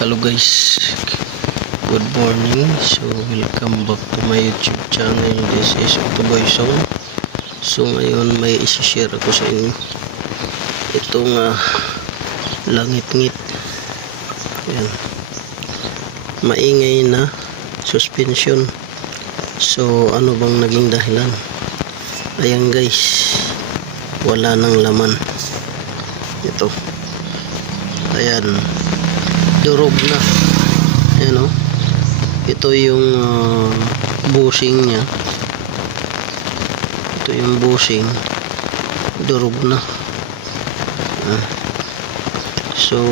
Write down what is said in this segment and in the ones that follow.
Hello guys, good morning. So welcome back to my YouTube channel. This is Otoboy Song. So ngayon may isi-share ako sa inyo itong langit-ngit. Ayan, maingay na suspension. So ano bang naging dahilan? Ayan guys, wala nang laman ito. Ayan, durog na. Ayan o, ito yung bushing nya. Ito yung bushing, durog na. So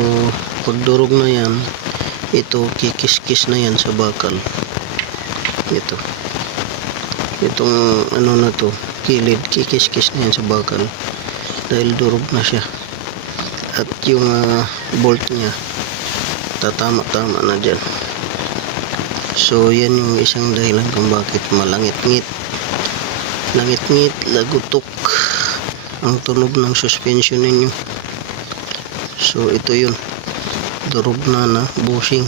pag durog na yan, ito kikis-kis na yan sa bakal. Itong ano na to, kilid, kikis-kis na yan sa bakal dahil durog na siya. At yung bolt nya tatama-tama na dyan. So yan yung isang dahilan kung bakit malangit-ngit, lagutok ang tunog ng suspension ninyo. So ito yun, durog na bushing.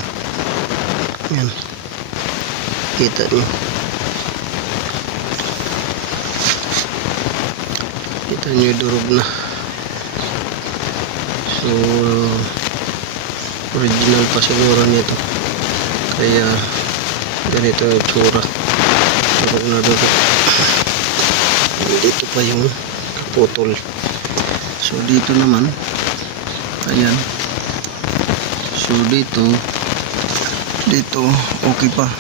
Yan, kita nyo, durog na. So original pa siguro nito, kaya ganito yung tsura, durog na durog. Dito pa yung kaputol. So dito naman, ayan. So dito okay pa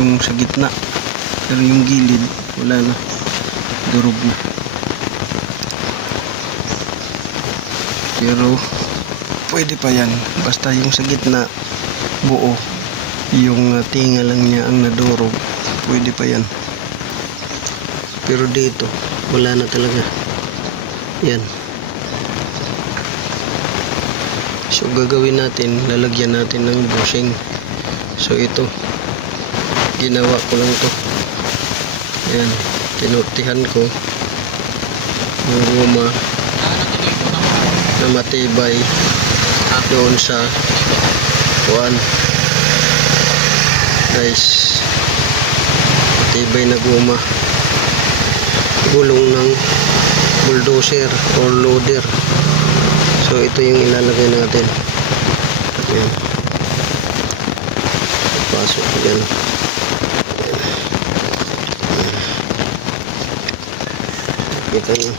yung sa gitna, pero yung gilid wala na, durog na. Pero pwede pa yan, basta yung sa gitna buo, yung tinga lang niya ang nadurog, pwede pa yan. Pero dito wala na talaga yan. So gagawin natin, lalagyan natin ng bushing. So ito, ginawa ko lang to. Ayan, tinurtihan ko ng guma na matibay doon sa kuan guys, matibay na guma, gulong ng bulldozer or loader. So ito yung ilalagay natin. Ayan, pasok yan. Kita nyo.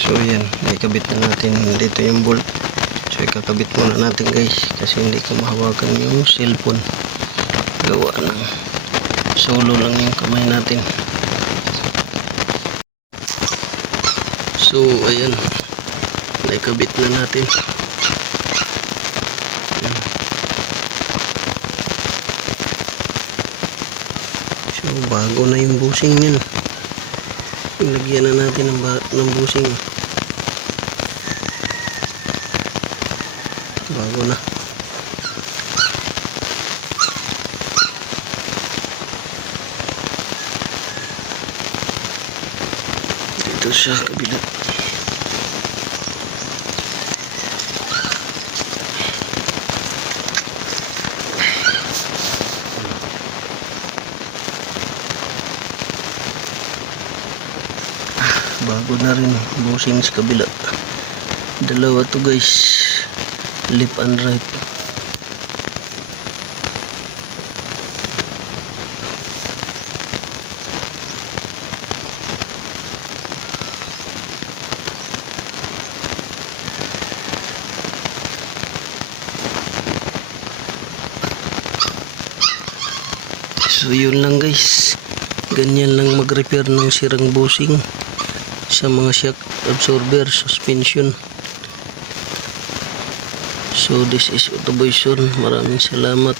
So yan, ikabit na natin dito yung bolt. So ikakabit muna natin guys, kasi hindi ko mahawakan yung cellphone, gawa ng solo lang yung kamay natin. So ayan, ikabit na natin. Ayan. So bago na yung bushing nyan, lagyan na natin ng bushing. Bago na. Dito sa kabila. Bago na rin bushing sa kabila. Dalawa to guys, left and right. So yun lang guys, ganyan lang mag-repair ng sirang bushing sa mga shock absorber suspension. So this is Otoboy Song. Maraming salamat.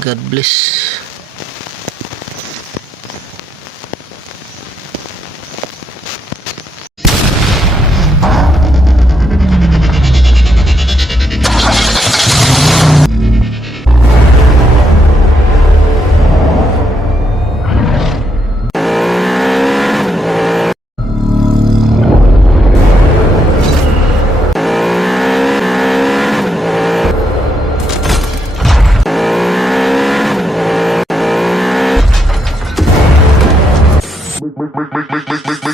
God bless. make